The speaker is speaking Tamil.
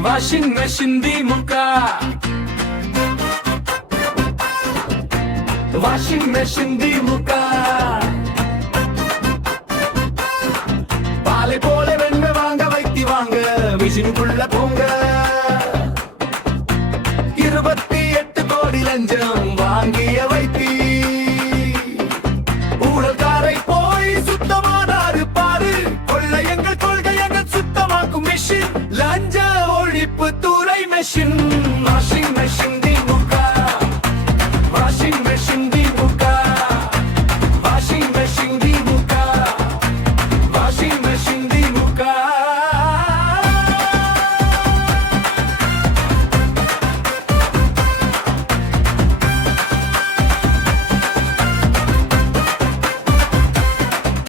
வாஷிங் மெஷின் திமுக, வாஷிங் மெஷின் திமுக. பாலை போல வெண்மை வாங்க வைத்தி வாங்க, மிஷினுக்குள்ள போங்க.